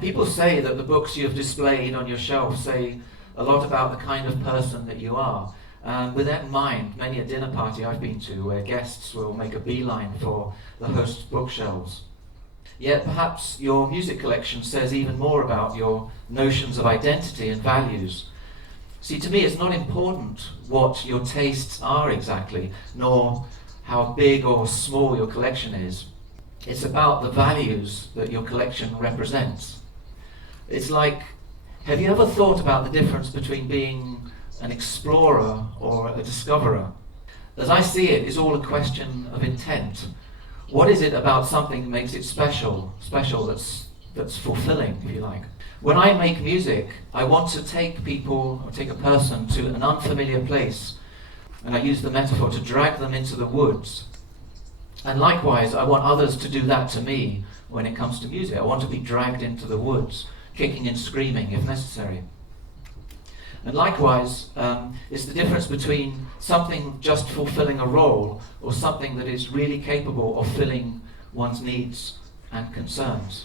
People say that the books you've displayed on your shelf say a lot about the kind of person that you are. With that in mind, many a dinner party I've been to where guests will make a beeline for the host's bookshelves. Yet perhaps your music collection says even more about your notions of identity and values. See, to me it's not important what your tastes are exactly, nor how big or small your collection is. It's about the values that your collection represents. It's like, have you ever thought about the difference between being an explorer or a discoverer? As I see it, it's all a question of intent. What is it about something that makes it special that's fulfilling, if you like? When I make music, I want to take people, or take a person to an unfamiliar place, and I use the metaphor to drag them into the woods. And likewise, I want others to do that to me when it comes to music. I want to be dragged into the woods, kicking and screaming if necessary. And likewise, it's the difference between something just fulfilling a role or something that is really capable of filling one's needs and concerns.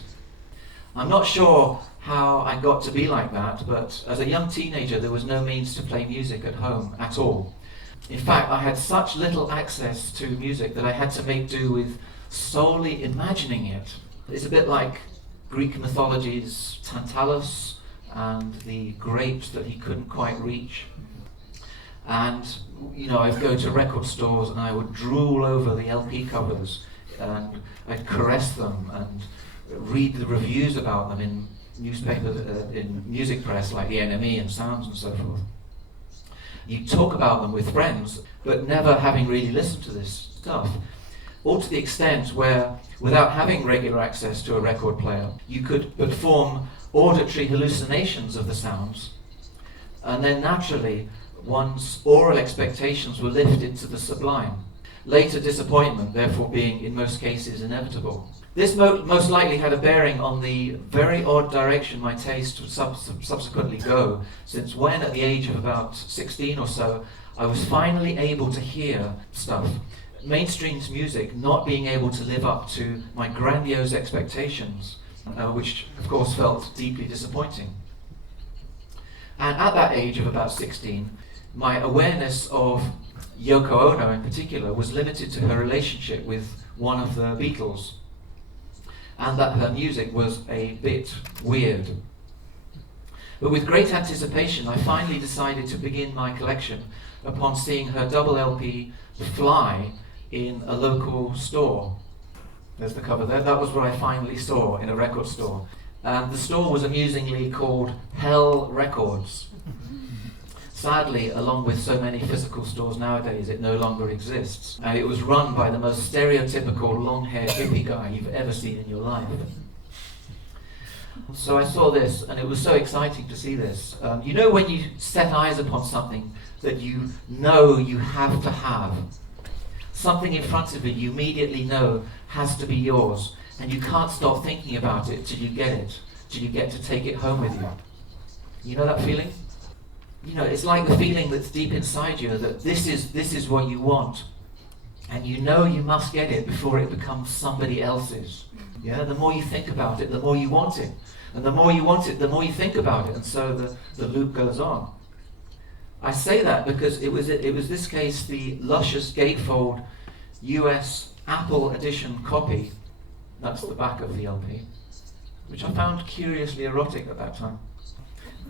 I'm not sure how I got to be like that, but as a young teenager there was no means to play music at home at all. In fact, I had such little access to music that I had to make do with solely imagining it. It's a bit like Greek mythology's Tantalus and the grapes that he couldn't quite reach. And, I'd go to record stores and I would drool over the LP covers and I'd caress them and read the reviews about them in newspapers, in music press like the NME and Sounds and so forth. You talk about them with friends, but never having really listened to this stuff. All to the extent where, without having regular access to a record player, you could but form auditory hallucinations of the sounds, and then naturally one's oral expectations were lifted to the sublime, later disappointment therefore being in most cases inevitable. This most likely had a bearing on the very odd direction my taste would subsequently go, since when at the age of about 16 or so I was finally able to hear stuff, mainstream music not being able to live up to my grandiose expectations, which of course felt deeply disappointing. And at that age of about 16, my awareness of Yoko Ono in particular was limited to her relationship with one of the Beatles, and that her music was a bit weird. But with great anticipation, I finally decided to begin my collection upon seeing her double LP Fly in a local store. There's the cover there. That was what I finally saw in a record store. And the store was amusingly called Hell Records. Sadly, along with so many physical stores nowadays, it no longer exists. And it was run by the most stereotypical long-haired hippie guy you've ever seen in your life. So I saw this, and it was so exciting to see this. When you set eyes upon something that you know you have to have, something in front of it you immediately know has to be yours, and you can't stop thinking about it till you get it, till you get to take it home with you. You know that feeling? It's like the feeling that's deep inside you that this is what you want, and you know you must get it before it becomes somebody else's. Yeah, the more you think about it, the more you want it, and the more you want it, the more you think about it, and so the loop goes on. I say that because it was this case the luscious gatefold US Apple edition copy. That's the back of the LP, which I found curiously erotic at that time.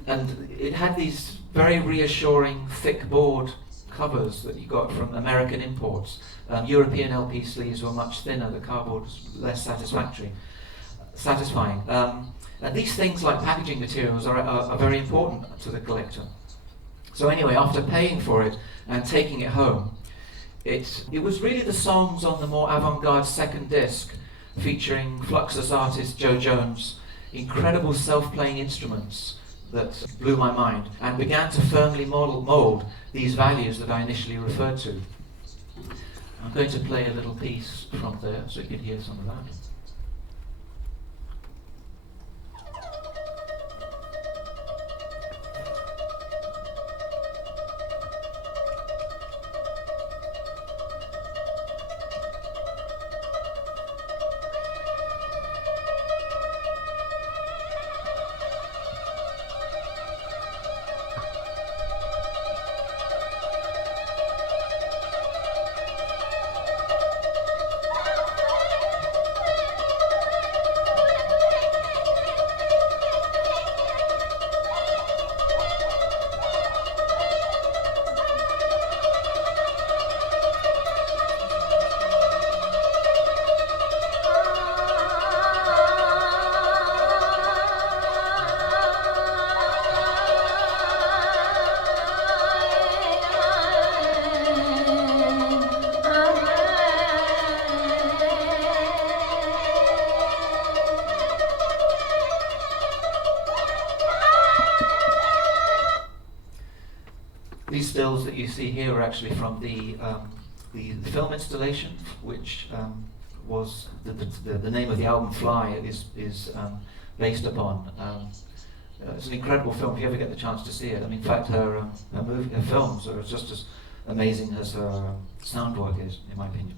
And it had these very reassuring thick board covers that you got from American imports. European LP sleeves were much thinner, the cardboard was less satisfying. And these things like packaging materials are very important to the collector. So anyway, after paying for it and taking it home, it was really the songs on the more avant-garde second disc, featuring Fluxus artist Joe Jones' incredible self-playing instruments, that blew my mind and began to firmly mould these values that I initially referred to. I'm going to play a little piece from there so you can hear some of that. stills that you see here are actually from the film installation, which was the name of the album Fly is based upon. It's an incredible film if you ever get the chance to see it. I mean, in fact, her films are just as amazing as her sound work is, in my opinion.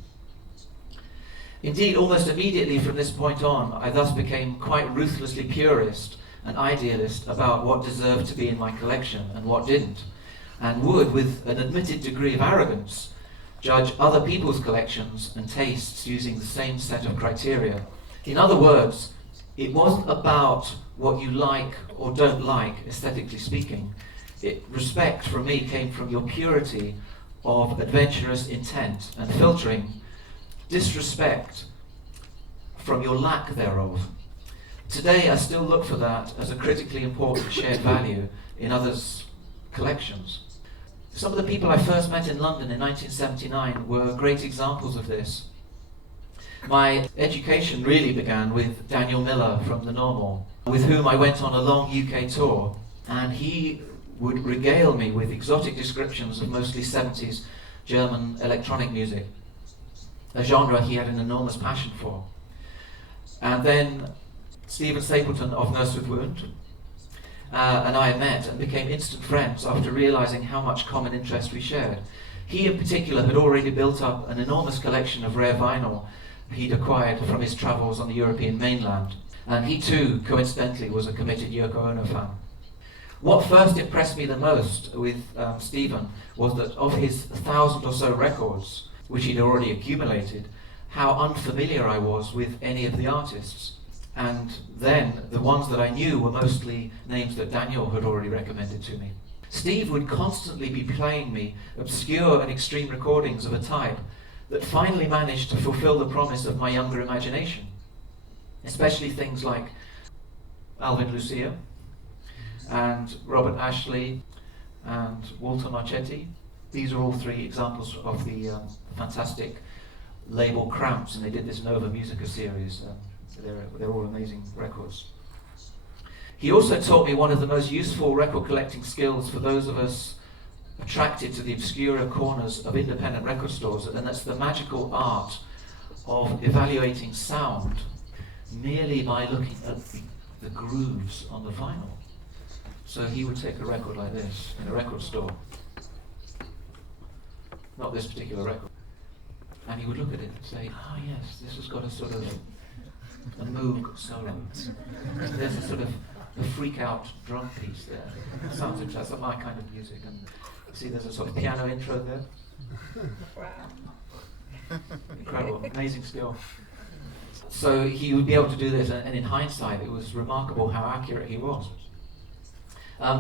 Indeed, almost immediately from this point on, I thus became quite ruthlessly purist and idealist about what deserved to be in my collection and what didn't, and would, with an admitted degree of arrogance, judge other people's collections and tastes using the same set of criteria. In other words, it wasn't about what you like or don't like, aesthetically speaking. Respect from me came from your purity of adventurous intent, and filtering, disrespect, from your lack thereof. Today I still look for that as a critically important shared value in others' collections. Some of the people I first met in London in 1979 were great examples of this. My education really began with Daniel Miller from The Normal, with whom I went on a long UK tour, and he would regale me with exotic descriptions of mostly 70s German electronic music, a genre he had an enormous passion for. And then Stephen Stapleton of Nurse with Wound and I met and became instant friends after realizing how much common interest we shared. He in particular had already built up an enormous collection of rare vinyl he'd acquired from his travels on the European mainland, and he too, coincidentally, was a committed Yoko Ono fan. What first impressed me the most with Stephen was that of his 1,000 or so records, which he'd already accumulated, how unfamiliar I was with any of the artists. And then the ones that I knew were mostly names that Daniel had already recommended to me. Steve would constantly be playing me obscure and extreme recordings of a type that finally managed to fulfill the promise of my younger imagination, especially things like Alvin Lucia and Robert Ashley and Walter Marchetti. These are all three examples of the fantastic label Cramps, and they did this Nova Musica series. They're all amazing records. He also taught me one of the most useful record collecting skills for those of us attracted to the obscure corners of independent record stores, and that's the magical art of evaluating sound merely by looking at the grooves on the vinyl. So he would take a record like this in a record store, not this particular record, and he would look at it and say, "Ah, yes, this has got a sort of a Moog solo. There's a sort of a freak-out drum piece there. Sounds interesting. That's my kind of music." And see, there's a sort of piano intro there. Incredible, amazing skill. So he would be able to do this, and in hindsight, it was remarkable how accurate he was.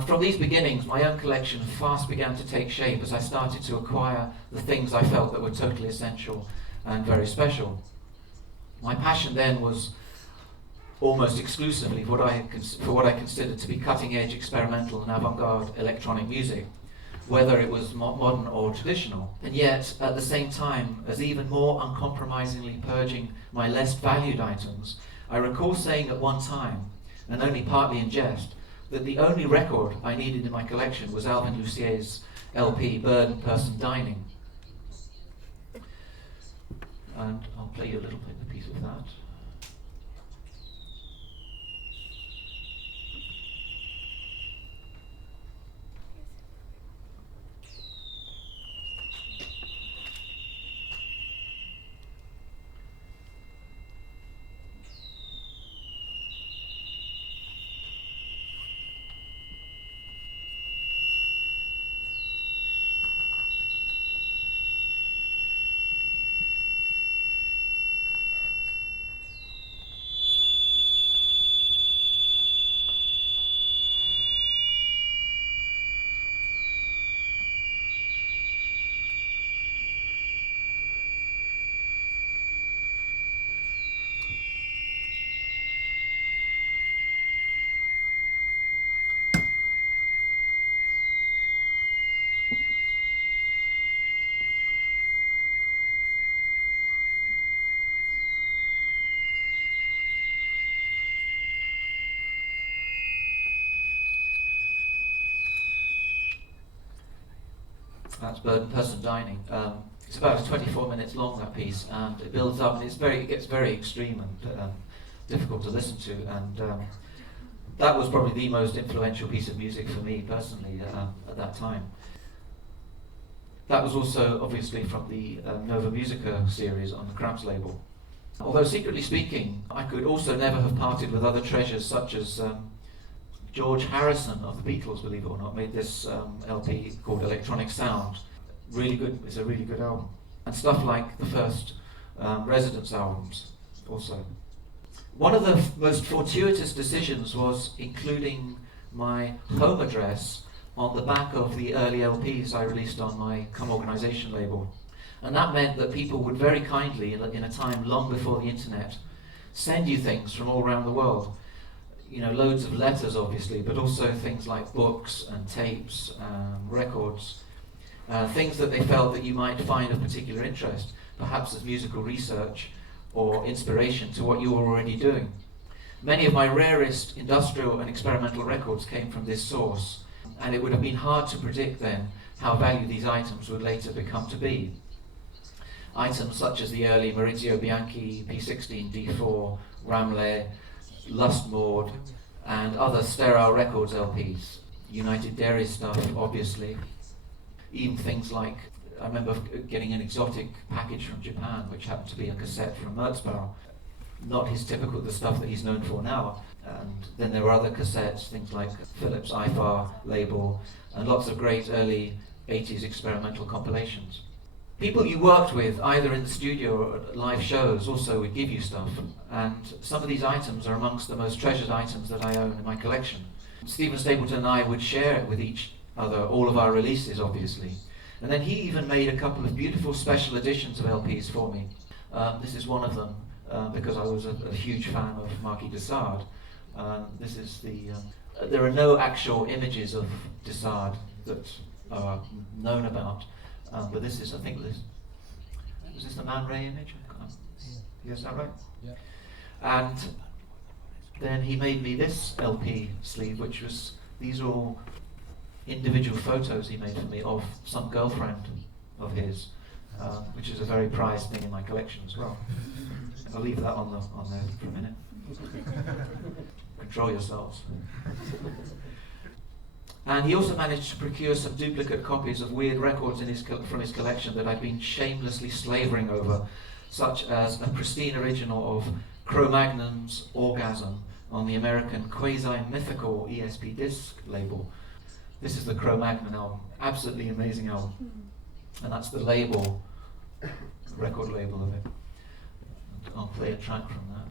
From these beginnings, my own collection fast began to take shape as I started to acquire the things I felt that were totally essential and very special. My passion then was almost exclusively for what I considered to be cutting-edge experimental and avant-garde electronic music, whether it was modern or traditional. And yet, at the same time, as even more uncompromisingly purging my less valued items, I recall saying at one time, and only partly in jest, that the only record I needed in my collection was Alvin Lucier's LP, Bird and Person Dining. And I'll play you a little piece of that. That's Person Dining. It's about 24 minutes long, that piece, and it builds up, and it gets very extreme and difficult to listen to, and that was probably the most influential piece of music for me personally at that time. That was also obviously from the Nova Musica series on the Cramps label. Although secretly speaking, I could also never have parted with other treasures such as George Harrison of the Beatles, believe it or not, made this LP called Electronic Sound. Really good, it's a really good album. And stuff like the first Residence albums also. One of the most fortuitous decisions was including my home address on the back of the early LPs I released on my Come Organisation label. And that meant that people would very kindly, in a time long before the internet, send you things from all around the world. You know, loads of letters obviously, but also things like books and tapes, records, things that they felt that you might find of particular interest, perhaps as musical research or inspiration to what you were already doing. Many of my rarest industrial and experimental records came from this source, and it would have been hard to predict then how valued these items would later become to be. Items such as the early Maurizio Bianchi P16 D4, Ramleh, Lust Maud, and other Sterile Records LPs. United Dairy stuff, obviously. Even things like, I remember getting an exotic package from Japan, which happened to be a cassette from Merzbau. Not his typical, the stuff that he's known for now. And then there were other cassettes, things like Philips IFAR label, and lots of great early 80s experimental compilations. People you worked with, either in the studio or at live shows, also would give you stuff. And some of these items are amongst the most treasured items that I own in my collection. Stephen Stapleton and I would share it with each other, all of our releases, obviously. And then he even made a couple of beautiful special editions of LPs for me. This is one of them, because I was a huge fan of Marquis de Sade. This is the... there are no actual images of de Sade that are known about, but this is, I think, is this the Man Ray image? Yes, is that right? Yeah. And then he made me this LP sleeve, which was, these are all individual photos he made for me of some girlfriend of his, which is a very prized thing in my collection as well. I'll leave that on there for a minute. Control yourselves. And he also managed to procure some duplicate copies of weird records from his collection that I'd been shamelessly slavering over, such as a pristine original of Cro-Magnon's Orgasm on the American quasi-mythical ESP disc label. This is the Cro-Magnon album, absolutely amazing album. And that's the label, record label of it. I'll play a track from that.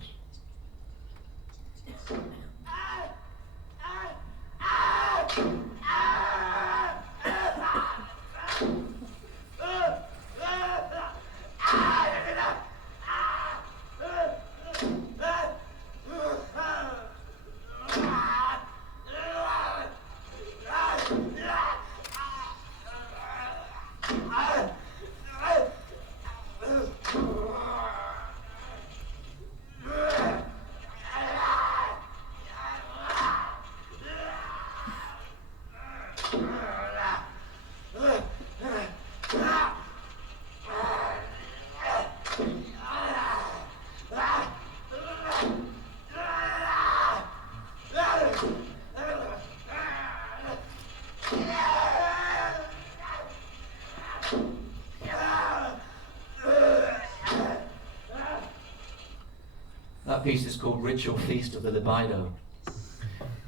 That piece is called Ritual Feast of the Libido.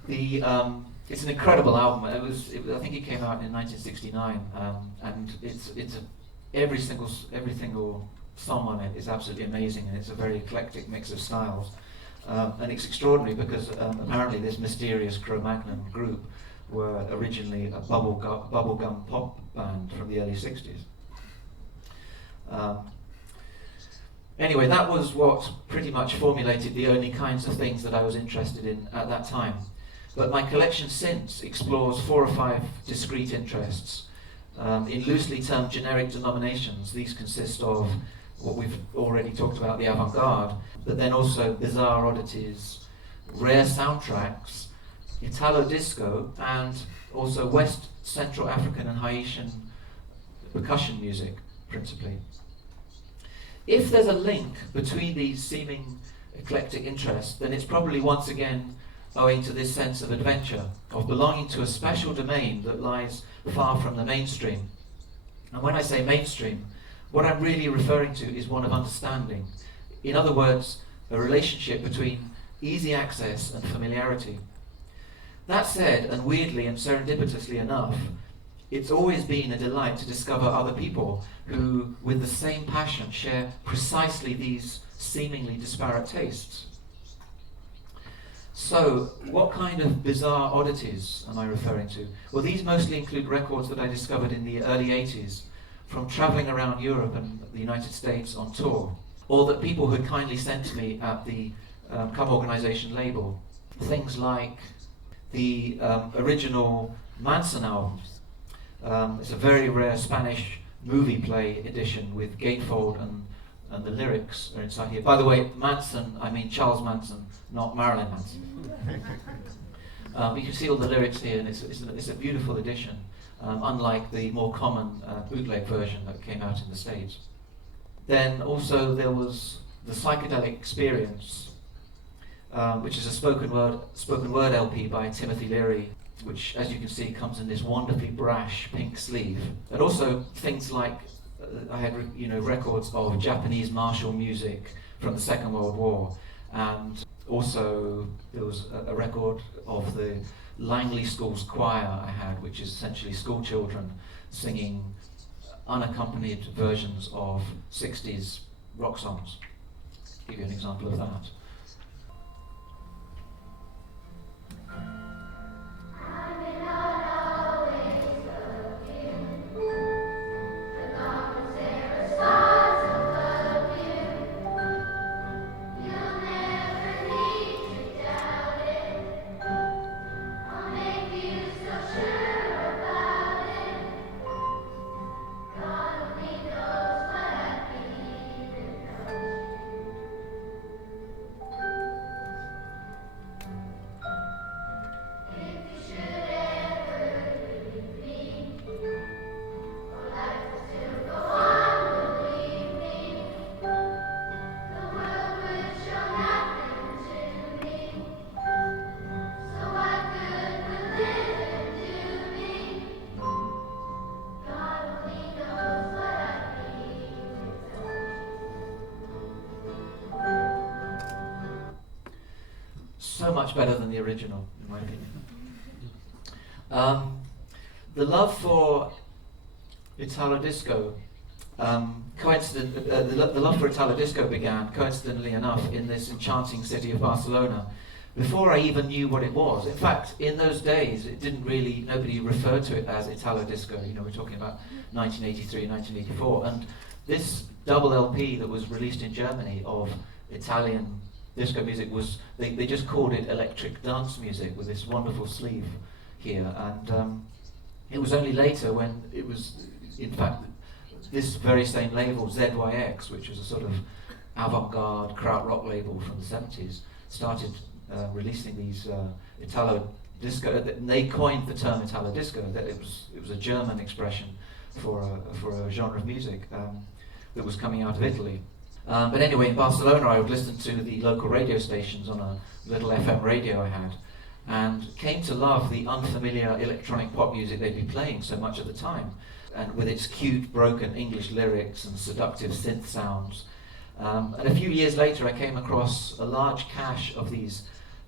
It's an incredible album. I think it came out in 1969, and every single song on it is absolutely amazing, and it's a very eclectic mix of styles. And it's extraordinary because apparently this mysterious Cro-Magnon group were originally a bubblegum pop band from the early 60s. Anyway, that was what pretty much formulated the only kinds of things that I was interested in at that time. But my collection since explores 4 or 5 discrete interests. In loosely termed generic denominations, these consist of what we've already talked about, the avant-garde, but then also bizarre oddities, rare soundtracks, Italo disco, and also West Central African and Haitian percussion music, principally. If there's a link between these seeming eclectic interests, then it's probably once again owing to this sense of adventure, of belonging to a special domain that lies far from the mainstream. And when I say mainstream, what I'm really referring to is one of understanding. In other words, a relationship between easy access and familiarity. That said, and weirdly and serendipitously enough, it's always been a delight to discover other people who, with the same passion, share precisely these seemingly disparate tastes. So, what kind of bizarre oddities am I referring to? Well, these mostly include records that I discovered in the early 80s from traveling around Europe and the United States on tour, or that people had kindly sent to me at the Come Organization label. Things like the original Manson albums. It's a very rare Spanish movie play edition with gatefold and the lyrics are inside here. By the way, Manson, I mean Charles Manson, not Marilyn Manson. You can see all the lyrics here, and it's a beautiful edition, unlike the more common bootleg version that came out in the States. Then also there was the Psychedelic Experience, which is a spoken word LP by Timothy Leary, which, as you can see, comes in this wonderfully brash pink sleeve. And also things like I had records of Japanese martial music from the Second World War, and also there was a record of the Langley School's choir I had, which is essentially school children singing unaccompanied versions of 60s rock songs. I'll give you an example of that. So much better than the original, in my opinion. The love for Italo disco, the love for Italo disco began, coincidentally enough, in this enchanting city of Barcelona, before I even knew what it was. In fact, in those days, nobody referred to it as Italo disco. We're talking about 1983, 1984, and this double LP that was released in Germany of Italian disco music they just called it electric dance music, with this wonderful sleeve here, and it was only later when it was, in fact, this very same label, ZYX, which was a sort of avant-garde krautrock label from the 70s, started releasing these Italo disco. They coined the term Italo disco. That it was a German expression for a genre of music that was coming out of Italy. But anyway, in Barcelona, I would listen to the local radio stations on a little FM radio I had, and came to love the unfamiliar electronic pop music they'd be playing so much at the time, and with its cute, broken English lyrics and seductive synth sounds. And a few years later, I came across a large cache of these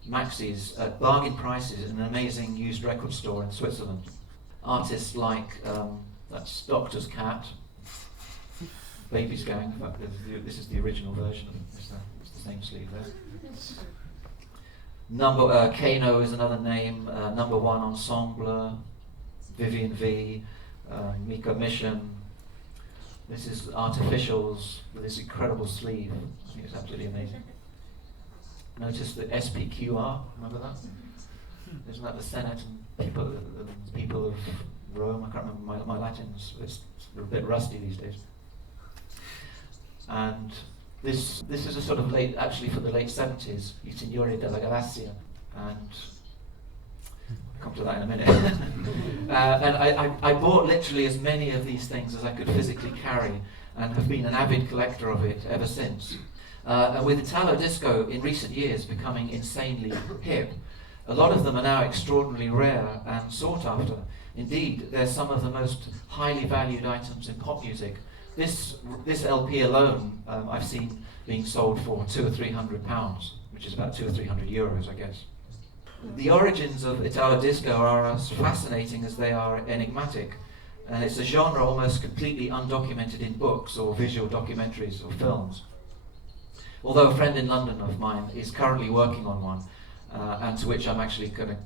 maxis at bargain prices in an amazing used record store in Switzerland. Artists like, that's Doctor's Cat, Baby's Gang. In fact, this is the original version of it. It's the same sleeve there. Kano is another name. Number One Ensemble, Vivian V, Miko Mission. This is Artificials with this incredible sleeve. I think it's absolutely amazing. Notice the SPQR. Remember that? Isn't that the Senate and people of Rome? I can't remember my Latins. It's a bit rusty these days. And this is a sort of for the late 70s, I Signori della Galassia, and come to that in a minute. And I bought literally as many of these things as I could physically carry, and have been an avid collector of it ever since. And with Italo disco in recent years becoming insanely hip, a lot of them are now extraordinarily rare and sought after. Indeed, they're some of the most highly valued items in pop music. This LP alone I've seen being sold for £200 or £300, which is about 200 or 300 euros, I guess. The origins of Italo disco are as fascinating as they are enigmatic, and it's a genre almost completely undocumented in books or visual documentaries or films. Although a friend in London of mine is currently working on one, and to which I'm actually going to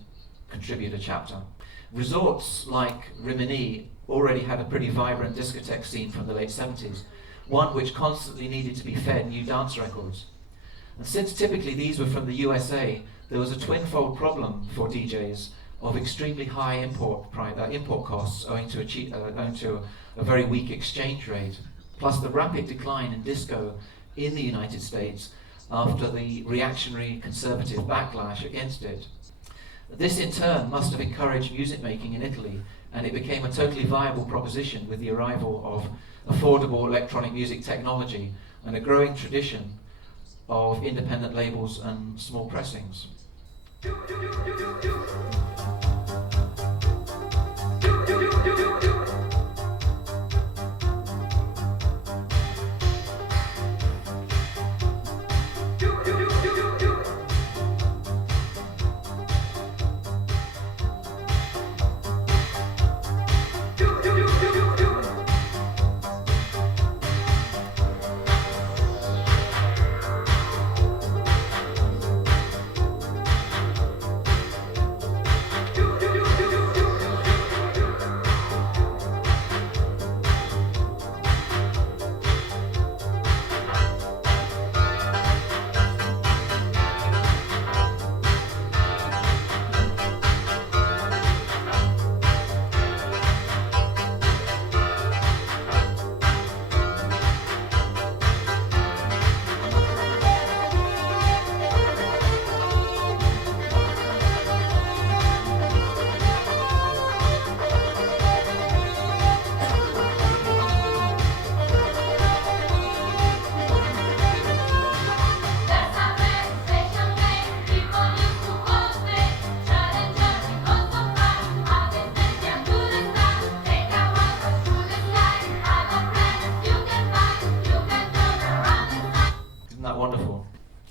contribute a chapter. Resorts like Rimini already had a pretty vibrant discotheque scene from the late 70s, one which constantly needed to be fed new dance records. And since typically these were from the USA, there was a twinfold problem for DJs of extremely high import costs owing to a very weak exchange rate, plus the rapid decline in disco in the United States after the reactionary conservative backlash against it. This in turn must have encouraged music making in Italy, and it became a totally viable proposition with the arrival of affordable electronic music technology and a growing tradition of independent labels and small pressings.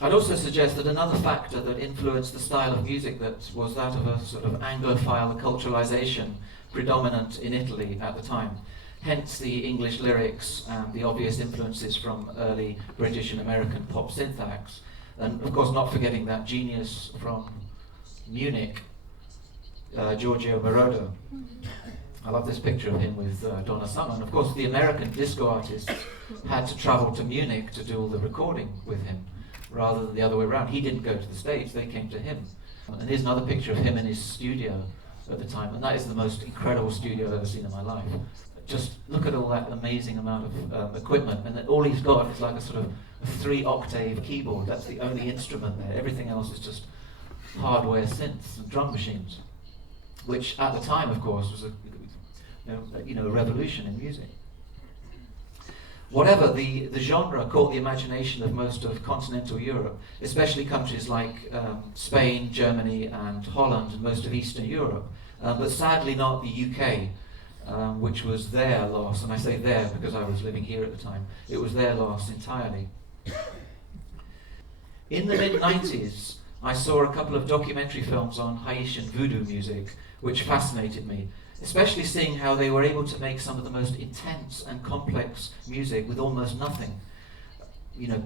I'd also suggest that another factor that influenced the style of music that was that of a sort of Anglophile culturalization predominant in Italy at the time. Hence the English lyrics and the obvious influences from early British and American pop syntax. And of course not forgetting that genius from Munich, Giorgio Moroder. I love this picture of him with Donna Summer. And of course the American disco artists had to travel to Munich to do all the recording with him, rather than the other way around. He didn't go to the States, they came to him. And here's another picture of him in his studio at the time, and that is the most incredible studio I've ever seen in my life. Just look at all that amazing amount of equipment, and then all he's got is like a sort of a 3-octave keyboard. That's the only instrument there. Everything else is just hardware synths and drum machines, which at the time, of course, was a revolution in music. Whatever, the genre caught the imagination of most of continental Europe, especially countries like Spain, Germany and Holland and most of Eastern Europe, but sadly not the UK, which was their loss, and I say there because I was living here at the time. It was their loss entirely. In the mid-90s, I saw a couple of documentary films on Haitian voodoo music, which fascinated me, especially seeing how they were able to make some of the most intense and complex music with almost nothing.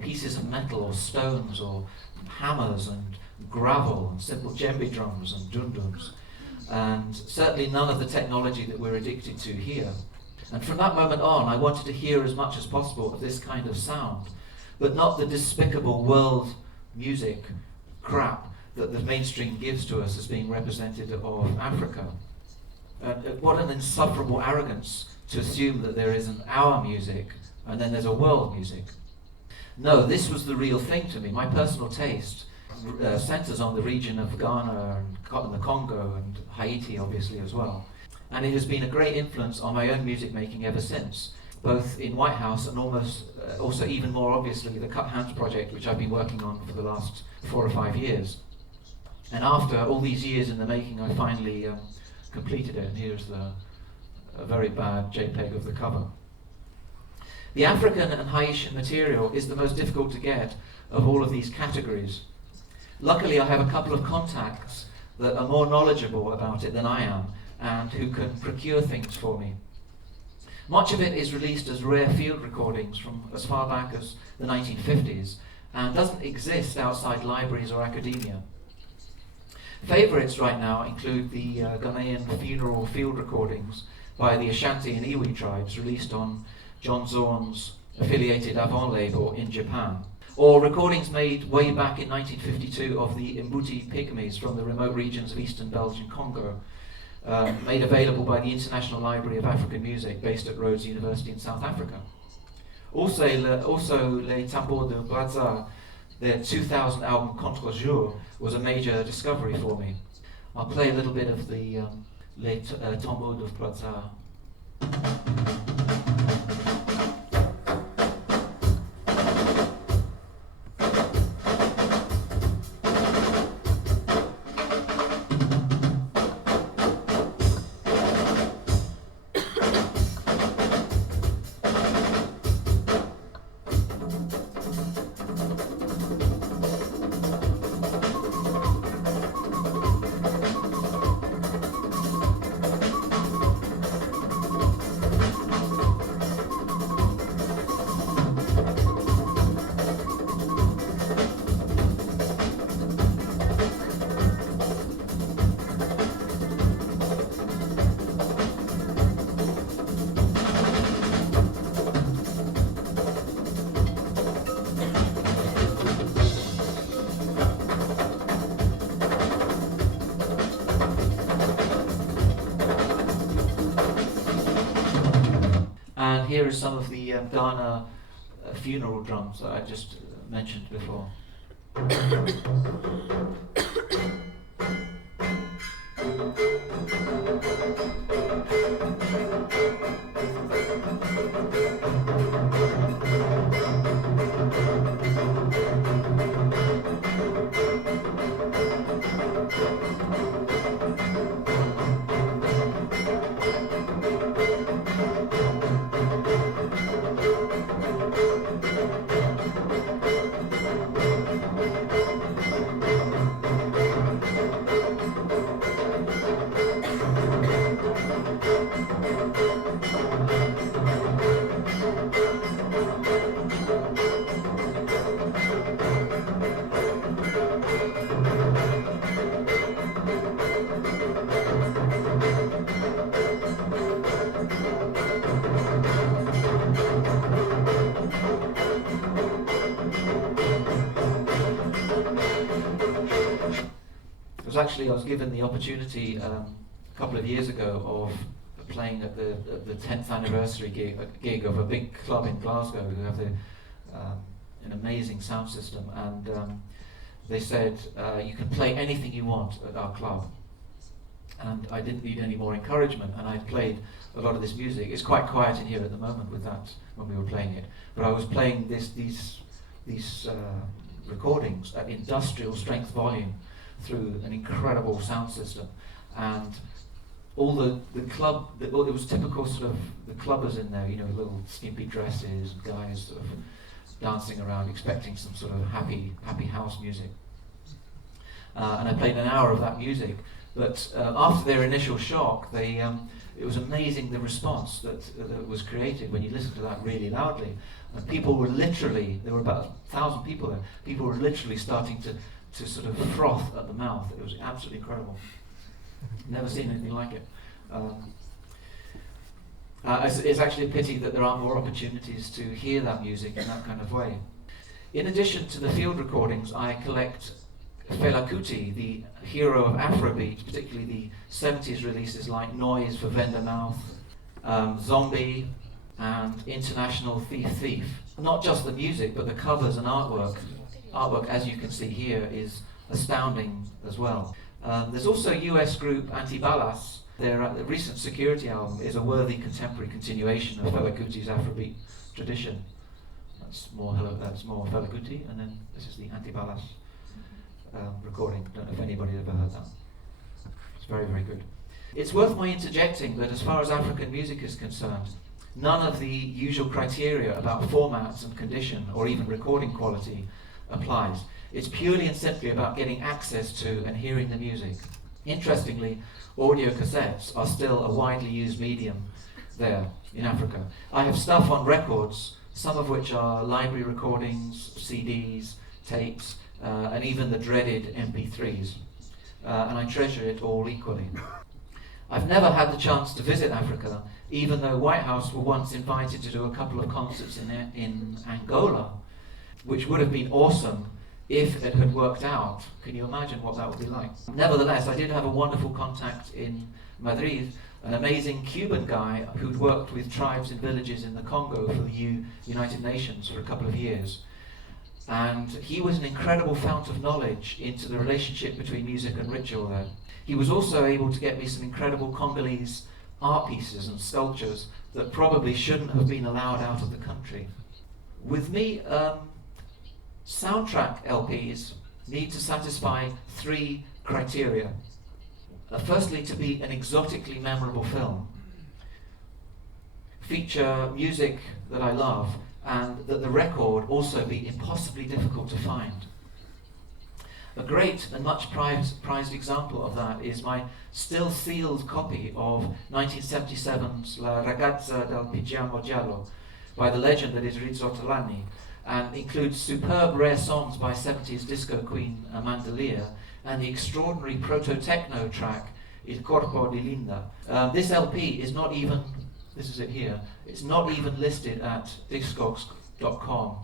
Pieces of metal or stones or hammers and gravel and simple djembe drums and dundums. And certainly none of the technology that we're addicted to here. And from that moment on, I wanted to hear as much as possible of this kind of sound, but not the despicable world music crap that the mainstream gives to us as being representative of Africa. What an insufferable arrogance to assume that there is an our music and then there's a world music. No, this was the real thing to me. My personal taste centres on the region of Ghana and the Congo and Haiti, obviously, as well. And it has been a great influence on my own music making ever since, both in White House and also even more obviously the Cut Hands project, which I've been working on for the last 4 or 5 years. And after all these years in the making, I finally completed it, and here's a very bad JPEG of the cover. The African and Haitian material is the most difficult to get of all of these categories. Luckily, I have a couple of contacts that are more knowledgeable about it than I am, and who can procure things for me. Much of it is released as rare field recordings from as far back as the 1950s, and doesn't exist outside libraries or academia. Favourites right now include the Ghanaian funeral field recordings by the Ashanti and Iwi tribes, released on John Zorn's affiliated Avant label in Japan, or recordings made way back in 1952 of the Mbuti Pygmies from the remote regions of eastern Belgian Congo, made available by the International Library of African Music based at Rhodes University in South Africa. Also Les Tambours de Brazza, their 2000 album Contre-jour, was a major discovery for me. I'll play a little bit of the Les Tambours de Brazza. And here is some of the Ghana funeral drums that I just mentioned before. I was given the opportunity a couple of years ago of playing at the 10th anniversary gig of a big club in Glasgow who have an amazing sound system, and they said you can play anything you want at our club, and I didn't need any more encouragement, and I played a lot of this music. It's quite quiet in here at the moment with that when we were playing it, but I was playing these recordings at industrial strength volume through an incredible sound system, and all the club, it was typical sort of the clubbers in there, you know, little skimpy dresses, and guys sort of dancing around expecting some sort of happy house music. And I played an hour of that music, but after their initial shock, it was amazing the response that was created when you listen to that really loudly. And people were literally, there were about 1,000 people there, people were literally starting to sort of froth at the mouth. It was absolutely incredible. Never seen anything like it. It's actually a pity that there aren't more opportunities to hear that music in that kind of way. In addition to the field recordings, I collect Fela Kuti, the hero of Afrobeat, particularly the 70s releases like Noise for Vendor Mouth, Zombie, and International Thief Thief. Not just the music, but the covers and artwork artwork, as you can see here, is astounding as well. There's also US group Anti-Balas. Their recent Security album is a worthy contemporary continuation of Fela Kuti's Afrobeat tradition. That's more Fela Kuti, and then this is the Anti-Balas recording. Don't know if anybody ever heard that. It's very, very good. It's worth my interjecting that as far as African music is concerned, none of the usual criteria about formats and condition or even recording quality applies. It's purely and simply about getting access to and hearing the music. Interestingly, audio cassettes are still a widely used medium there in Africa. I have stuff on records, some of which are library recordings, CDs, tapes, and even the dreaded MP3s. And I treasure it all equally. I've never had the chance to visit Africa, even though White House were once invited to do a couple of concerts in Angola, which would have been awesome if it had worked out. Can you imagine what that would be like? Nevertheless, I did have a wonderful contact in Madrid, an amazing Cuban guy who'd worked with tribes and villages in the Congo for the United Nations for a couple of years. And he was an incredible fount of knowledge into the relationship between music and ritual there. He was also able to get me some incredible Congolese art pieces and sculptures that probably shouldn't have been allowed out of the country. With me, soundtrack LPs need to satisfy 3 criteria. Firstly, to be an exotically memorable film, feature music that I love, and that the record also be impossibly difficult to find. A great and much prized example of that is my still sealed copy of 1977's La Ragazza del Pigiamo Giallo by the legend that is Rizzo Tolani, and includes superb rare songs by 70s disco queen Amanda Lear and the extraordinary proto-techno track Il Corpo di Linda. This LP is not even, this is it here, it's not even listed at discogs.com.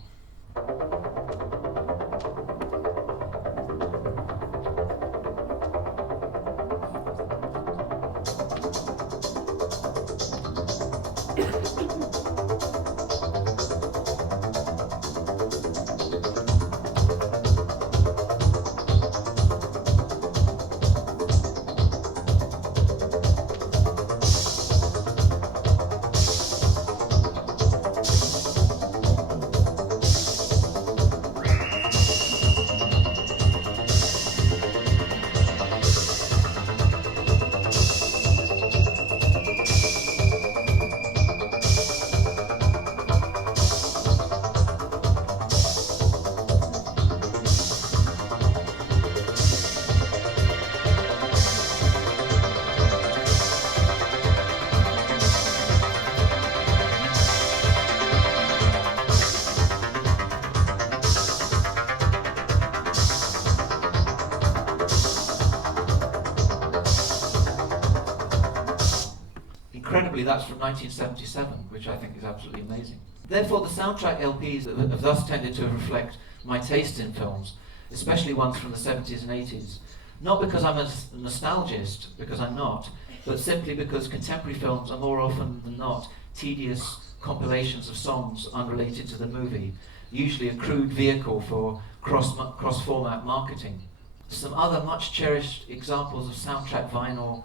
Incredibly, that's from 1977, which I think is absolutely amazing. Therefore, the soundtrack LPs have thus tended to reflect my taste in films, especially ones from the 70s and 80s. Not because I'm a nostalgist, because I'm not, but simply because contemporary films are more often than not tedious compilations of songs unrelated to the movie, usually a crude vehicle for cross-format marketing. Some other much cherished examples of soundtrack vinyl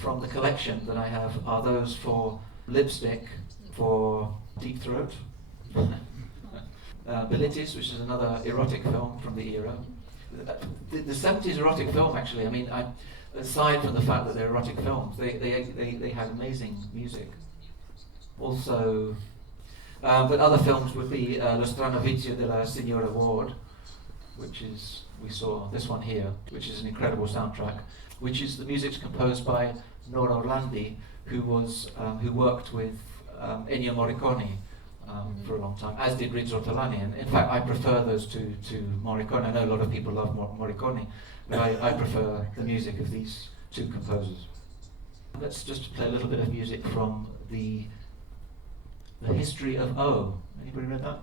from the collection that I have are those for Lipstick, for Deep Throat, Bilitis, which is another erotic film from the era. The 70s erotic film, actually, I mean, aside from the fact that they're erotic films, they had amazing music. Also, but other films would be Lo strano vizio della Signora Ward, which is, we saw this one here, which is an incredible soundtrack, which is the music's composed by Nora Orlandi, who worked with Ennio Morricone for a long time, as did Rizzo Tolani. And in fact, I prefer those two to Morricone. I know a lot of people love Morricone, but I prefer the music of these 2 composers. Let's just play a little bit of music from the History of O. Anybody read that?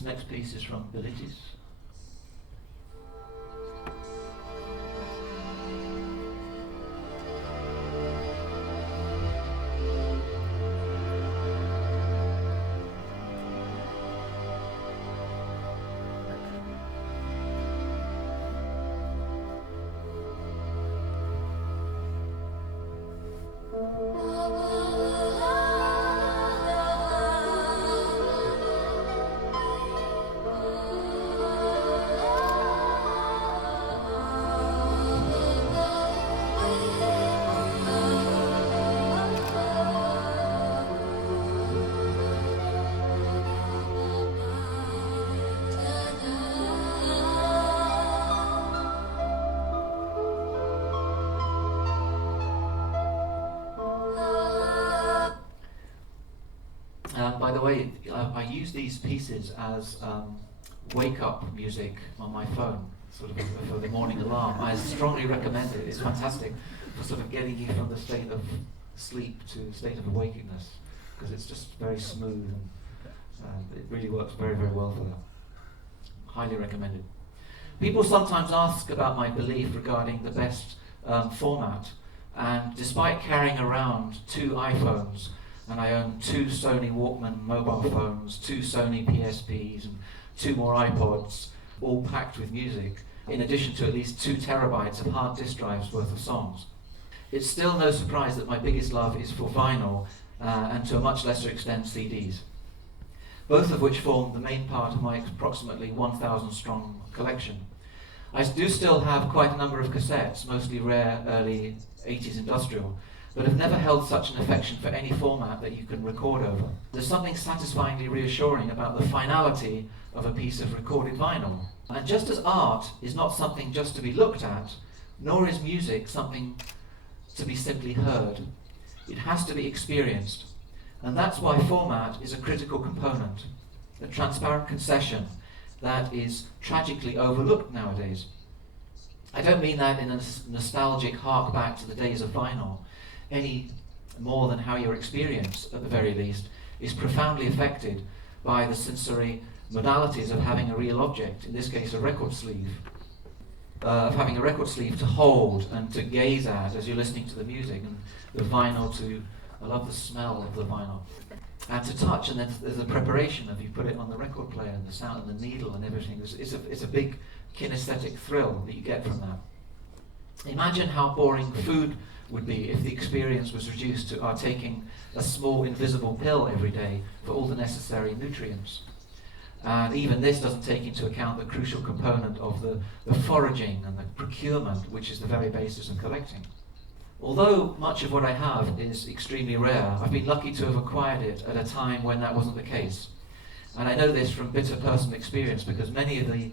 This next piece is from Bennett. By the way, I use these pieces as wake-up music on my phone, sort of for the morning alarm. I strongly recommend it. It's fantastic for sort of getting you from the state of sleep to the state of awakeness, because it's just very smooth and it really works very, very well for that. Highly recommended. People sometimes ask about my belief regarding the best format, and despite carrying around 2 iPhones, and I own 2 Sony Walkman mobile phones, 2 Sony PSPs, and 2 more iPods, all packed with music, in addition to at least 2 terabytes of hard disk drives worth of songs. It's still no surprise that my biggest love is for vinyl, and to a much lesser extent CDs, both of which form the main part of my approximately 1,000 strong collection. I do still have quite a number of cassettes, mostly rare early 80s industrial, but have never held such an affection for any format that you can record over. There's something satisfyingly reassuring about the finality of a piece of recorded vinyl. And just as art is not something just to be looked at, nor is music something to be simply heard, it has to be experienced. And that's why format is a critical component, a transparent concession that is tragically overlooked nowadays. I don't mean that in a nostalgic hark back to the days of vinyl, any more than how your experience, at the very least, is profoundly affected by the sensory modalities of having a real object, in this case a record sleeve, of having a record sleeve to hold and to gaze at as you're listening to the music, and the vinyl to, I love the smell of the vinyl, and to touch, and then there's the preparation of you put it on the record player and the sound and the needle and everything. It's a big kinesthetic thrill that you get from that. Imagine how boring food would be if the experience was reduced to our taking a small invisible pill every day for all the necessary nutrients. And even this doesn't take into account the crucial component of the foraging and the procurement, which is the very basis of collecting. Although much of what I have is extremely rare, I've been lucky to have acquired it at a time when that wasn't the case. And I know this from bitter personal experience, because many of the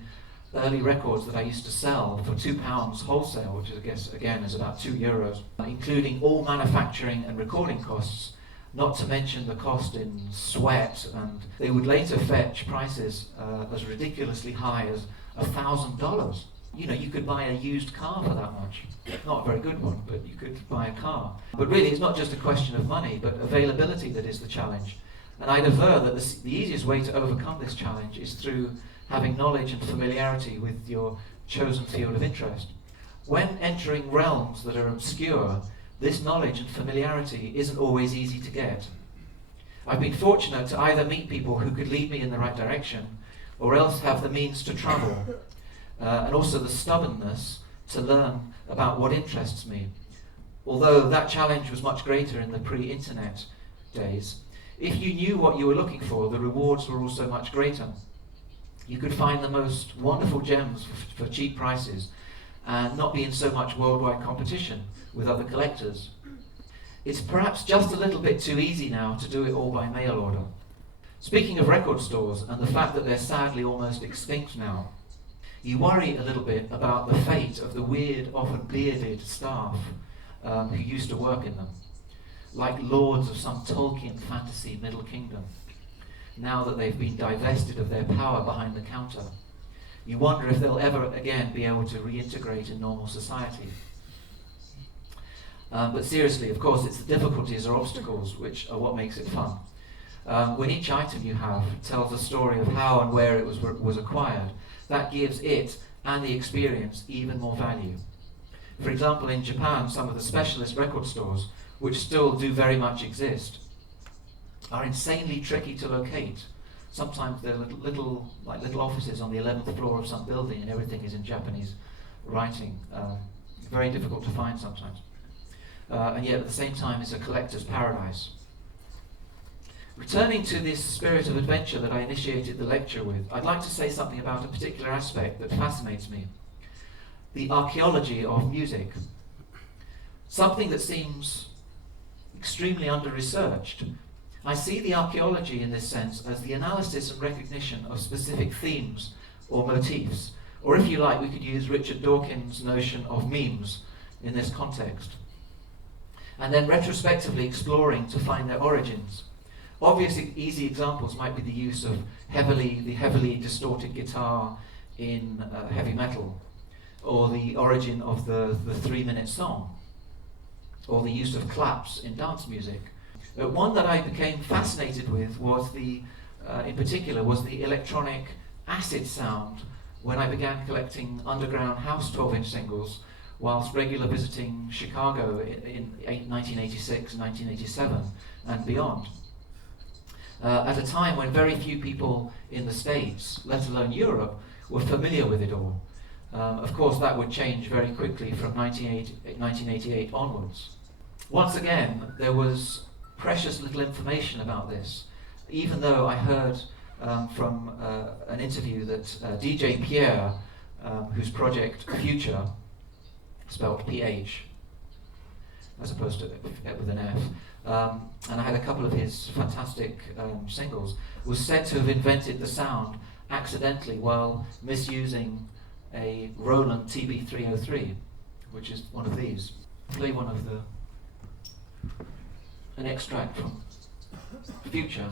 early records that I used to sell for £2 wholesale, which I guess again is about €2, including all manufacturing and recording costs, not to mention the cost in sweat, and they would later fetch prices as ridiculously high as $1,000. You know, you could buy a used car for that much. Not a very good one, but you could buy a car. But really, it's not just a question of money, but availability that is the challenge. And I'd aver that the easiest way to overcome this challenge is through having knowledge and familiarity with your chosen field of interest. When entering realms that are obscure, this knowledge and familiarity isn't always easy to get. I've been fortunate to either meet people who could lead me in the right direction, or else have the means to travel, and also the stubbornness to learn about what interests me. Although that challenge was much greater in the pre-internet days, if you knew what you were looking for, the rewards were also much greater. You could find the most wonderful gems for cheap prices and not be in so much worldwide competition with other collectors. It's perhaps just a little bit too easy now to do it all by mail order. Speaking of record stores and the fact that they're sadly almost extinct now, you worry a little bit about the fate of the weird, often bearded staff who used to work in them, like lords of some Tolkien fantasy Middle Kingdom. Now that they've been divested of their power behind the counter, you wonder if they'll ever again be able to reintegrate in normal society. But seriously, of course, it's the difficulties or obstacles which are what makes it fun. when each item you have tells a story of how and where it was acquired, that gives it and the experience even more value. For example, in Japan, some of the specialist record stores, which still do very much exist, are insanely tricky to locate. Sometimes they're little offices on the 11th floor of some building, and everything is in Japanese writing. Very difficult to find sometimes. And yet at the same time, it's a collector's paradise. Returning to this spirit of adventure that I initiated the lecture with, I'd like to say something about a particular aspect that fascinates me: the archaeology of music. Something that seems extremely under-researched. I see the archaeology in this sense as the analysis and recognition of specific themes or motifs, or if you like, we could use Richard Dawkins' notion of memes in this context, and then retrospectively exploring to find their origins. Obvious easy examples might be the use of the heavily distorted guitar in heavy metal, or the origin of the 3-minute song, or the use of claps in dance music. One that I became fascinated with was in particular, the electronic acid sound when I began collecting underground house 12-inch singles whilst regular visiting Chicago in 1986, 1987 and beyond. At a time when very few people in the States, let alone Europe, were familiar with it all. Of course, that would change very quickly from 1988 onwards. Once again, there was precious little information about this, even though I heard from an interview that DJ Pierre, whose project Future, spelled PH, as opposed to with an F, and I had a couple of his fantastic singles, was said to have invented the sound accidentally while misusing a Roland TB303, which is one of these. Play an extract from Future.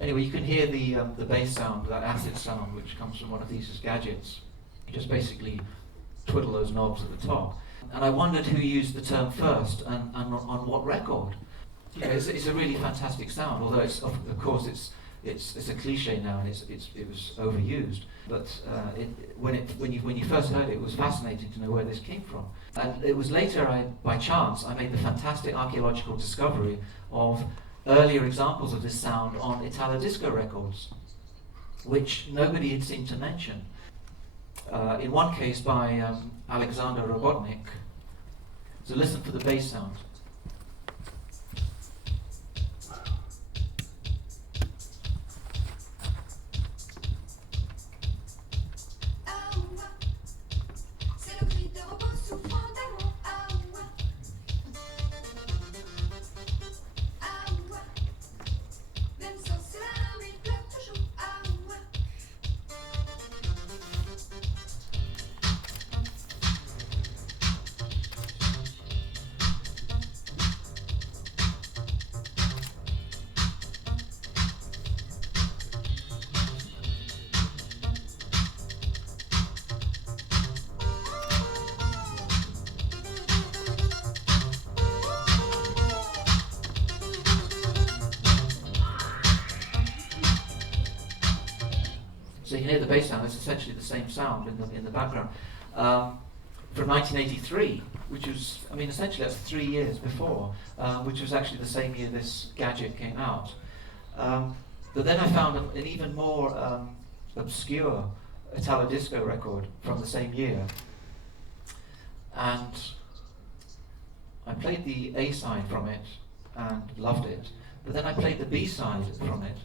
Anyway, you can hear the bass sound, that acid sound, which comes from one of these gadgets. You just basically twiddle those knobs at the top. And I wondered who used the term first and on what record. You know, it's a really fantastic sound, although of course it's a cliche now and it was overused. But when you first heard it, it was fascinating to know where this came from. And it was later, by chance, I made the fantastic archaeological discovery of earlier examples of this sound on Italo disco records, which nobody had seemed to mention. In one case by Alexander Robotnik. So listen for the bass sound. So you can hear the bass sound, it's essentially the same sound in the background. from 1983, which was, I mean, essentially that's 3 years before, which was actually the same year this gadget came out. But then I found an even more obscure Italo disco record from the same year, and I played the A side from it and loved it, but then I played the B side from it.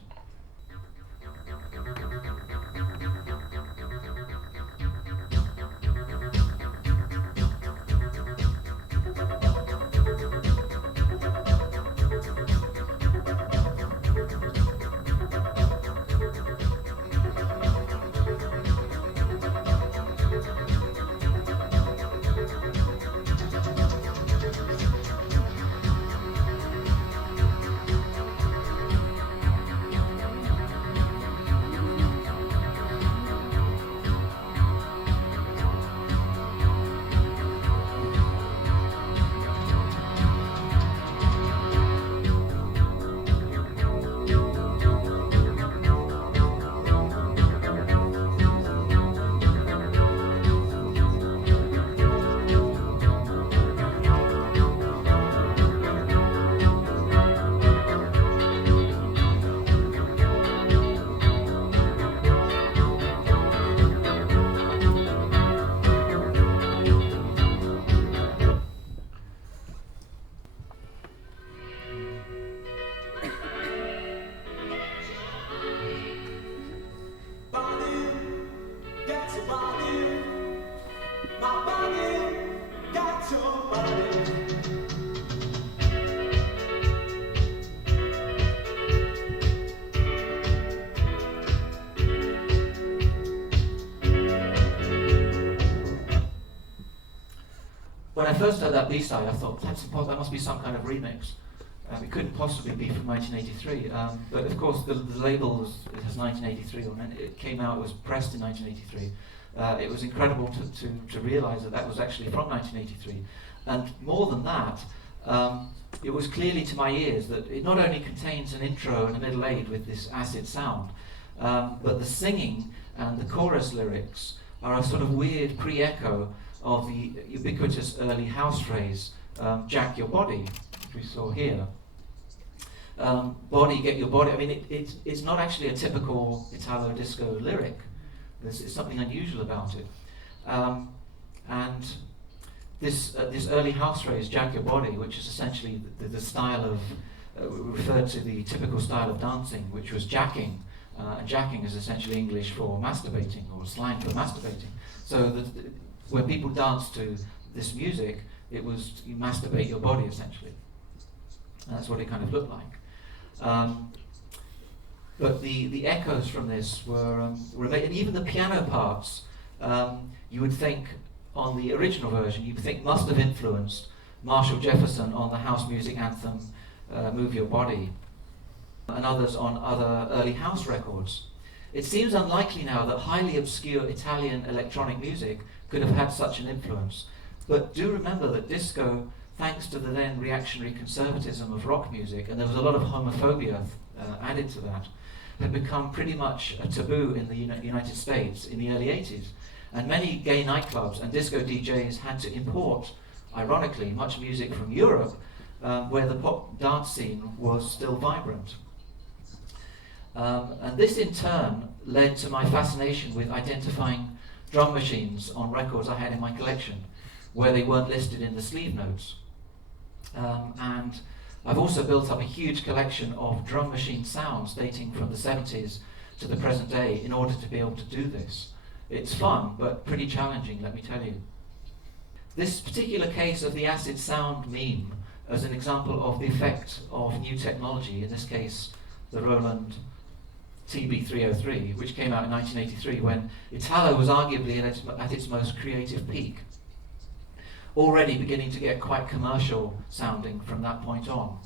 When I first heard that B-side, I thought, that must be some kind of remix. It couldn't possibly be from 1983. But of course, the label has 1983 on it. It came out, it was pressed in 1983. It was incredible to realize that was actually from 1983. And more than that, it was clearly to my ears that it not only contains an intro and a middle eight with this acid sound, but the singing and the chorus lyrics are a sort of weird pre-echo of the ubiquitous early house phrase, jack your body, which we saw here. Body, get your body. I mean, it's not actually a typical Italo disco lyric. There's something unusual about it. And this early house phrase, jack your body, which is essentially the style of, referred to the typical style of dancing, which was jacking. And jacking is essentially English for masturbating, or slang for masturbating. So when people danced to this music, it was you masturbate your body essentially. And that's what it kind of looked like. But the echoes from this were and even the piano parts, you would think on the original version, you'd think must have influenced Marshall Jefferson on the house music anthem, Move Your Body, and others on other early house records. It seems unlikely now that highly obscure Italian electronic music could have had such an influence. But do remember that disco, thanks to the then reactionary conservatism of rock music, and there was a lot of homophobia added to that, had become pretty much a taboo in the United States in the early 80s. And many gay nightclubs and disco DJs had to import, ironically, much music from Europe, where the pop dance scene was still vibrant. And this in turn led to my fascination with identifying drum machines on records I had in my collection, where they weren't listed in the sleeve notes. And I've also built up a huge collection of drum machine sounds dating from the 70s to the present day in order to be able to do this. It's fun, but pretty challenging, let me tell you. This particular case of the acid sound meme as an example of the effect of new technology, in this case the Roland TB303, which came out in 1983 when Italo was arguably at its most creative peak, already beginning to get quite commercial sounding from that point on.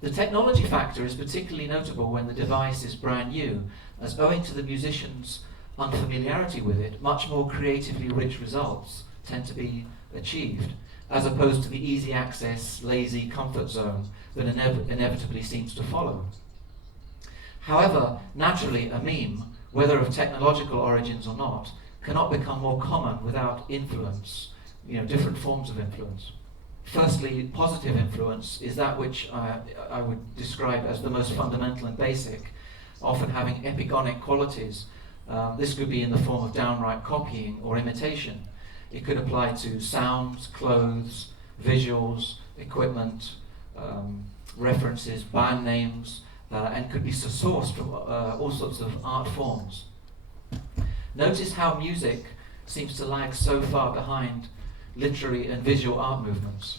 The technology factor is particularly notable when the device is brand new, as owing to the musician's unfamiliarity with it, much more creatively rich results tend to be achieved, as opposed to the easy access, lazy comfort zone that inevitably seems to follow. However, naturally, a meme, whether of technological origins or not, cannot become more common without influence, different forms of influence. Firstly, positive influence is that which I would describe as the most fundamental and basic, often having epigonic qualities. This could be in the form of downright copying or imitation. It could apply to sounds, clothes, visuals, equipment, references, band names, and could be sourced from all sorts of art forms. Notice how music seems to lag so far behind literary and visual art movements.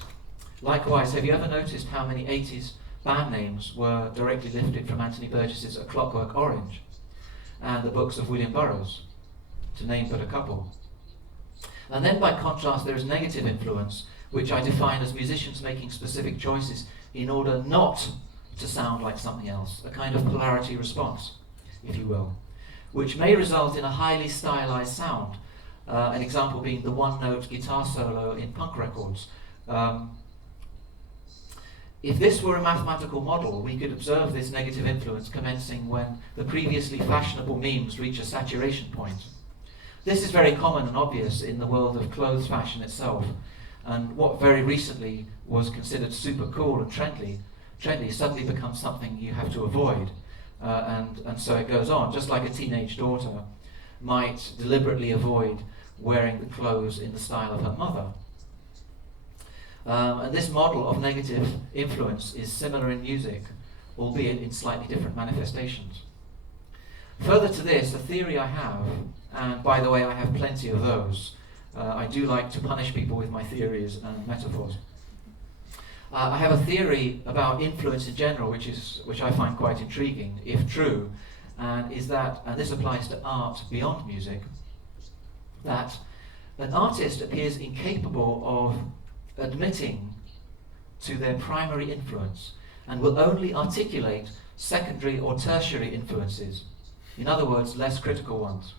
Likewise, have you ever noticed how many 80s band names were directly lifted from Anthony Burgess's A Clockwork Orange and the books of William Burroughs, to name but a couple? And then by contrast, there is negative influence, which I define as musicians making specific choices in order not to sound like something else, a kind of polarity response, if you will, which may result in a highly stylized sound. An example being the one-note guitar solo in punk records. If this were a mathematical model, we could observe this negative influence commencing when the previously fashionable memes reach a saturation point. This is very common and obvious in the world of clothes fashion itself, and what very recently was considered super cool and trendy suddenly becomes something you have to avoid, and so it goes on, just like a teenage daughter might deliberately avoid wearing the clothes in the style of her mother. And this model of negative influence is similar in music, albeit in slightly different manifestations. Further to this, a theory I have, and by the way, I have plenty of those. I do like to punish people with my theories and metaphors. I have a theory about influence in general, which I find quite intriguing, if true, and this applies to art beyond music, that an artist appears incapable of admitting to their primary influence and will only articulate secondary or tertiary influences, in other words, less critical ones.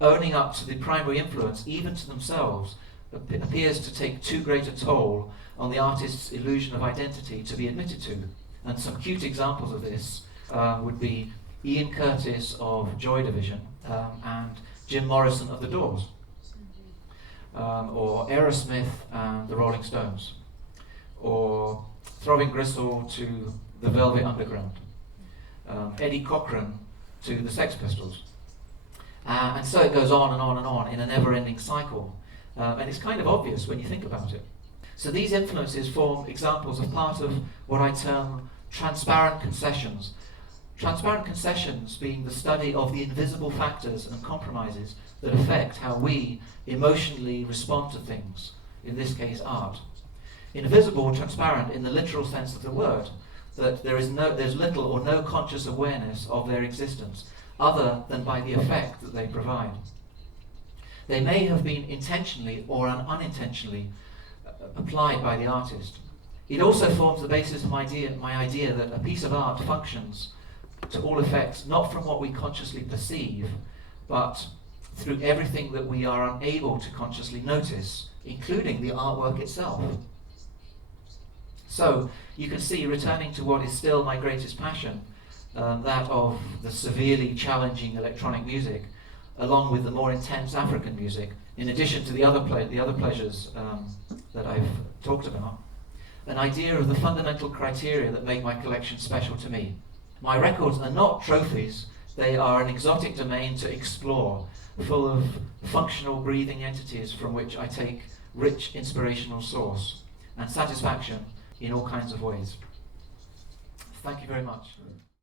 Owning up to the primary influence, even to themselves, appears to take too great a toll on the artist's illusion of identity to be admitted to. And some cute examples of this would be Ian Curtis of Joy Division and Jim Morrison of The Doors, or Aerosmith and the Rolling Stones, or Throbbing Gristle to the Velvet Underground, Eddie Cochran to the Sex Pistols. And so it goes on and on and on in a never-ending cycle. And it's kind of obvious when you think about it. So these influences form examples of part of what I term transparent concessions. Transparent concessions being the study of the invisible factors and compromises that affect how we emotionally respond to things, in this case art. Invisible, transparent in the literal sense of the word, that there's little or no conscious awareness of their existence, other than by the effect that they provide. They may have been intentionally or unintentionally applied by the artist. It also forms the basis of my idea that a piece of art functions to all effects not from what we consciously perceive, but through everything that we are unable to consciously notice, including the artwork itself. So you can see, returning to what is still my greatest passion, that of the severely challenging electronic music, along with the more intense African music, in addition to the other pleasures that I've talked about, an idea of the fundamental criteria that make my collection special to me. My records are not trophies, they are an exotic domain to explore, full of functional breathing entities from which I take rich inspirational source and satisfaction in all kinds of ways. Thank you very much.